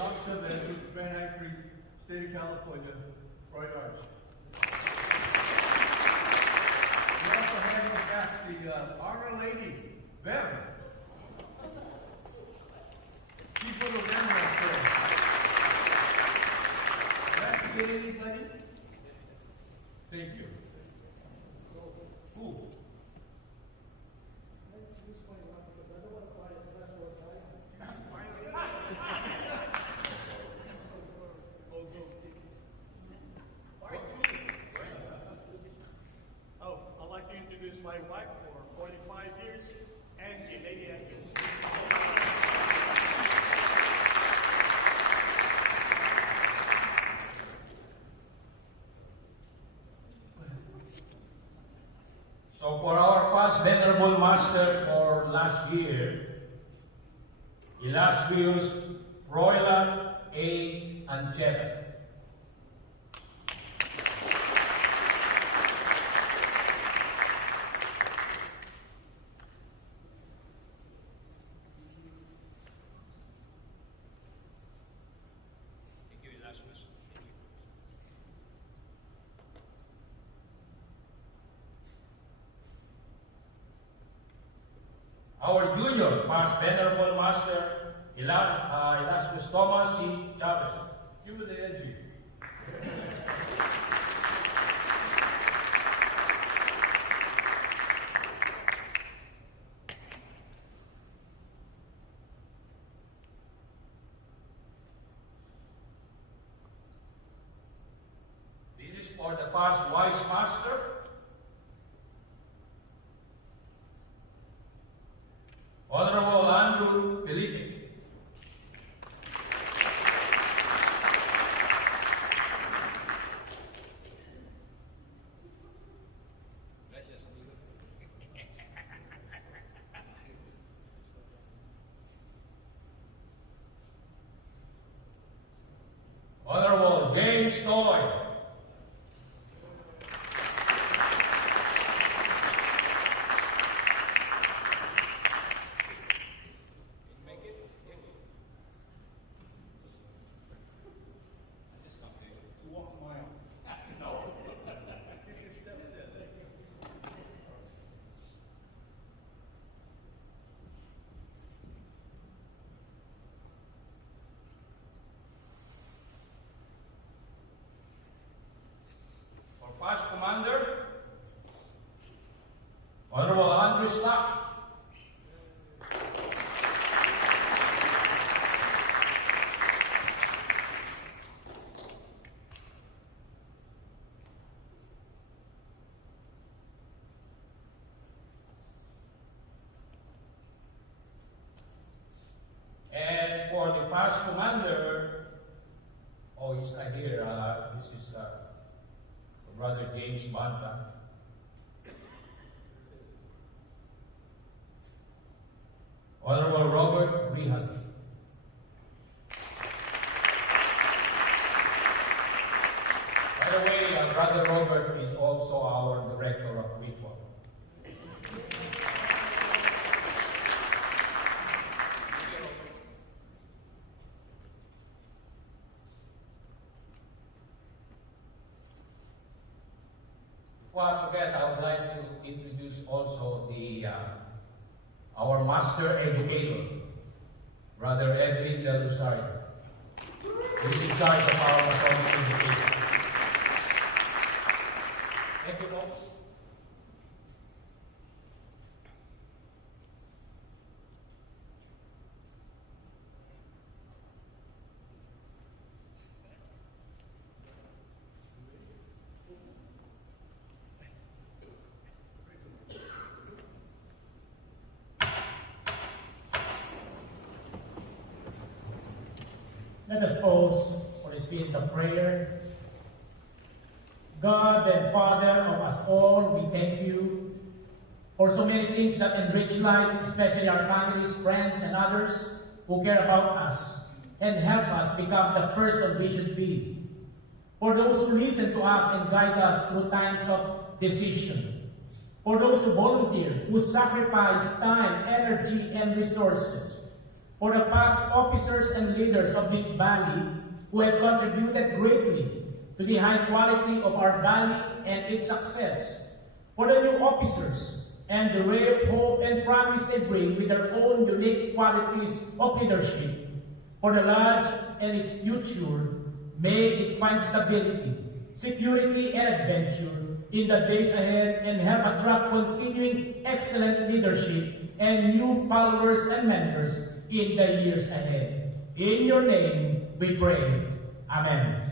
Tom Chavez, Van Nuys Priest, State of California, Roy Arts. We also have in the back the Honor Lady, Bev. Keep little Bev up there. Back to get anybody? Thank you. Who? Oh, I'd like to introduce my wife for 45 years, Angie, Lady Angie. So for our past Venerable Master for last year, Illustrious Froilan A. Ancheta. Thank you, Illustrious. Our junior past Venerable Master, Illustrious Thomas C. Chavez. Give her the edgy. This is for the past Wise Master, Honorable Andrew Felipe. Honorable James Toy. Walk a mile. For past Commander, Honorable Andrew Slack. And for the past Commander, oh, he's not here. This is Brother James Banta. Honorable Robert Grihan. By the way, Brother Robert is also our Director of Ritual. Before I forget, I would like to introduce also our Master Educator, Brother Edwin Del Rosario, who is in charge of our Masonic education. Thank you, folks. Let us pause for a spirit of prayer. God and Father of us all, we thank you for so many things that enrich life, especially our families, friends, and others who care about us and help us become the person we should be. For those who listen to us and guide us through times of decision. For those who volunteer, who sacrifice time, energy, and resources. for the past officers and leaders of this valley who have contributed greatly to the high quality of our valley and its success, for the new officers and the ray of hope and promise they bring with their own unique qualities of leadership, for the lodge and its future, may it find stability, security, and adventure in the days ahead and help attract continuing excellent leadership and new followers and members in the years ahead. In your name we pray. Amen.